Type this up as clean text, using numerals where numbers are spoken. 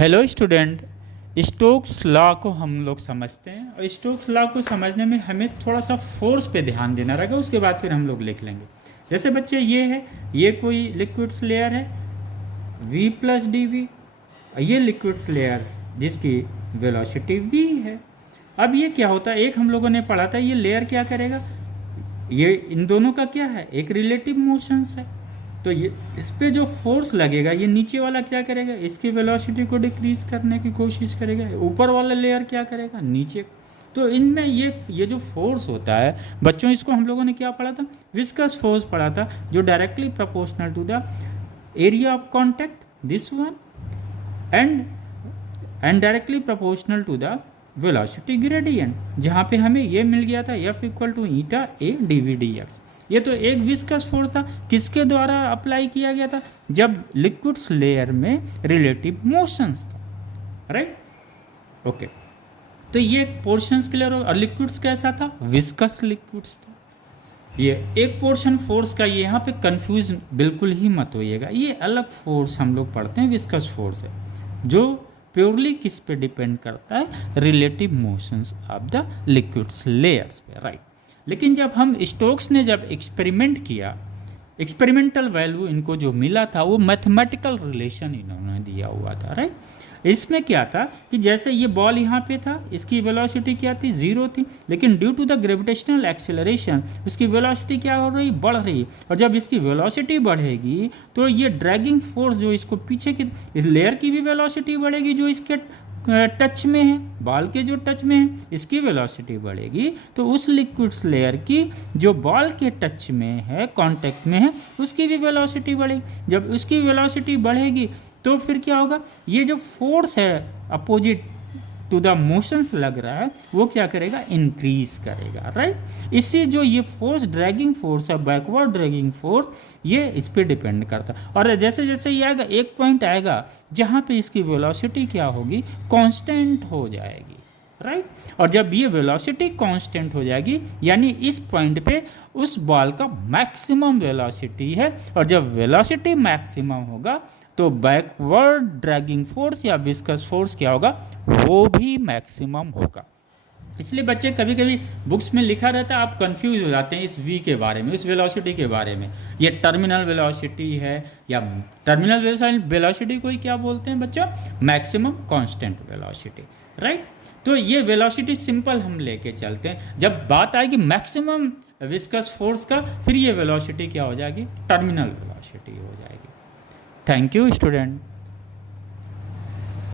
Hello student, Stokes law को हम लोग समझते हैं और स्टोक्स लॉ को समझने में हमें थोड़ा सा फोर्स पे ध्यान देना रहेगा। उसके बाद फिर हम लोग लिख लेंगे। जैसे बच्चे ये है, ये कोई लिक्विड्स लेयर है v प्लस डी वी, ये लिक्विड्स लेयर जिसकी वेलोसिटी v है। अब ये क्या होता है, एक हम लोगों ने पढ़ा था, ये लेयर क्या करेगा, ये इन दोनों का क्या है, एक रिलेटिव मोशंस है। तो ये इस पे जो फोर्स लगेगा, ये नीचे वाला क्या करेगा, इसकी वेलोसिटी को डिक्रीज करने की कोशिश करेगा। ऊपर वाला लेयर क्या करेगा, नीचे। तो इनमें ये जो फोर्स होता है बच्चों, इसको हम लोगों ने क्या पढ़ा था, विस्कस फोर्स पढ़ा था, जो directly proportional to the area of contact, this one, and directly proportional to the velocity gradient, जहाँ पे हमें ये मिल गया था F equal to eta A D V D X. ये तो एक विस्कस फोर्स था, किसके द्वारा अप्लाई किया गया था, जब लिक्विड्स लेयर में रिलेटिव मोशंस था, राइट। ओके, तो ये पोर्शंस क्लियर हो। और लिक्विड्स कैसा था, विस्कस लिक्विड्स था। ये एक पोर्शन फोर्स का, ये यहाँ पे कंफ्यूज बिल्कुल ही मत होइएगा, ये अलग फोर्स हम लोग पढ़ते हैं, विस्कस फोर्स है, जो प्योरली किस पे डिपेंड करता है, relative motions of the liquids layers पे, राइट। लेकिन जब हम स्टोक्स ने जब एक्सपेरिमेंट किया, एक्सपेरिमेंटल वैल्यू इनको जो मिला था वो मैथमेटिकल रिलेशन इन्होंने दिया हुआ था, राइट। इसमें क्या था कि जैसे ये बॉल यहाँ पे था, इसकी वेलोसिटी क्या थी, 0 थी, लेकिन due to the gravitational acceleration उसकी वेलोसिटी क्या हो रही, बढ़ रही। और जब इसकी वेलोसिटी बढ़ेगी तो ये ड्रैगिंग फोर्स जो इसको पीछे की, इस लेयर की भी वेलोसिटी बढ़ेगी जो इसके टच में है, बॉल के जो टच में है, इसकी वेलोसिटी बढ़ेगी। तो उस लिक्विड्स लेयर की जो बॉल के टच में है, कांटेक्ट में है, उसकी भी वेलोसिटी बढ़ेगी। जब उसकी वेलोसिटी बढ़ेगी तो फिर क्या होगा, ये जो फोर्स है अपोजिट टू द मोशंस लग रहा है, वो क्या करेगा, इंक्रीज करेगा, राइट। इससे जो ये फोर्स ड्रैगिंग फोर्स है, बैकवर्ड ड्रैगिंग फोर्स, ये इस पे डिपेंड करता है। और जैसे जैसे ये आएगा, एक पॉइंट आएगा जहाँ पे इसकी वेलोसिटी क्या होगी, कांस्टेंट हो जाएगी, राइट। और जब ये वेलोसिटी कांस्टेंट हो जाएगी, यानी इस पॉइंट पे उस बॉल का मैक्सिमम वेलोसिटी है, और जब वेलोसिटी मैक्सिमम होगा तो बैकवर्ड ड्रैगिंग फोर्स या विस्कस फोर्स क्या होगा, वो भी मैक्सिमम होगा। इसलिए बच्चे कभी कभी बुक्स में लिखा रहता है, आप कंफ्यूज हो जाते हैं इस v के बारे में, इस वेलोसिटी के बारे में। ये टर्मिनल वेलोसिटी है या टर्मिनल वेलोसिटी को ही क्या बोलते हैं बच्चों, मैक्सिमम कांस्टेंट वेलोसिटी, राइट। तो ये वेलोसिटी सिंपल हम लेके चलते हैं। जब बात आएगी मैक्सिमम विस्कस फोर्स का, फिर ये वेलोसिटी क्या हो जाएगी, टर्मिनल वेलोसिटी हो जाएगी। Thank you student.